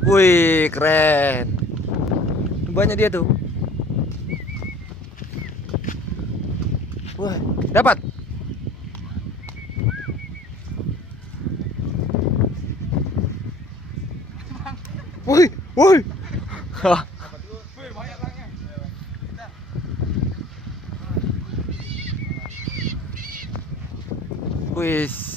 Wih, keren. Banyak dia tuh. Wah, dapat. Woi, woi. Hah. Wih.